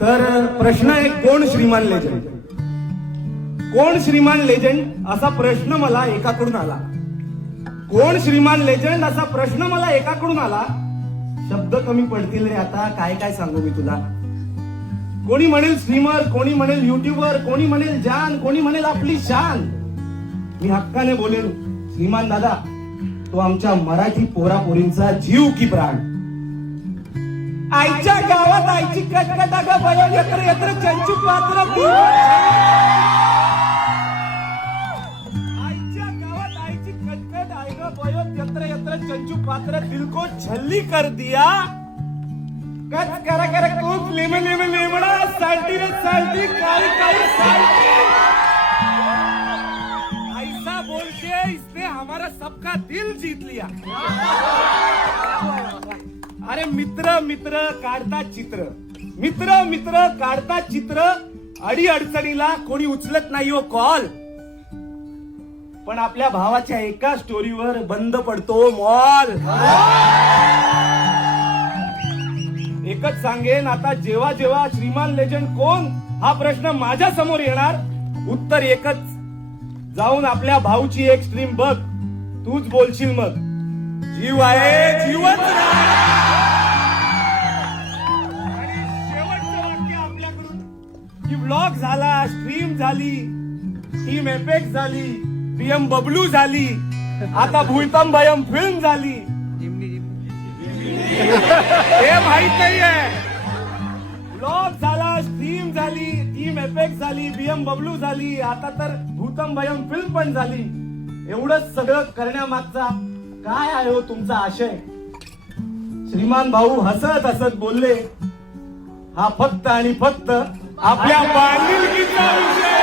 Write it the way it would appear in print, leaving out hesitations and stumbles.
तर प्रश्न आहे, कोण श्रीमान लेजंड? कोण श्रीमान लेजंड असा प्रश्न मला एकाकडून आला. कोण श्रीमान लेजंड असा प्रश्न मला एकाकडून आला. शब्द कमी पडतील रे आता, काय काय सांगू मी तुला. कोणी म्हणेल स्ट्रीमर, कोणी म्हणेल युट्यूबर, कोणी म्हणेल जान, कोणी म्हणेल आपली शान. मी हक्काने बोलेन, श्रीमान दादा तो आमच्या मराठी पोरापोरींचा जीव की प्राण. आईच्या गावात आईची कटकट अगं बयो यत्र यत्र चंचू पात्र. आईच्या गावात आईची कटकट आई ग बयो यत्र यत्र चंचू पात्र. दिल को छल्ली कर दिया. कच करा करा खूप लिमे लिमे लिमडा. साल्टी रे साल्टी, काळी काळी साल्टी. ऐसा बोल के इसने हमारा सबका दिल जीत लिया. अरे मित्र मित्र काढतात चित्र, मित्र मित्र काढतात चित्र. अडी अडचणीला कोणी उचलत नाही हो कॉल. पण आपल्या भावाच्या एका स्टोरीवर बंद पडतो मॉल. एकच सांगेन आता, जेव्हा जेव्हा श्रीमान लेजंड कोण हा प्रश्न माझ्या समोर येणार, उत्तर एकच, जाऊन आपल्या भाऊची एक स्ट्रीम बघ, तूच बोलशील मग जीव आहे जीवच नाही. की ब्लॉग झाला, स्ट्रीम झाली, टीम एपेक्स झाली, पीएम बबलू झाली, आता भूतम भयम फिल्म झाली. हे माहित नाहीये. ब्लॉग झाला, स्ट्रीम झाली, टीम एपेक्स झाली, पीएम बबलू झाली, आता तर भूतम भयम फिल्म पण झाली. एवढंच सगळं करण्यामागचा काय आहे हो तुमचा आशय? श्रीमान भाऊ हसत हसत बोलले, हा फक्त आणि फक्त आपल्या बांधिलकीचा विषय.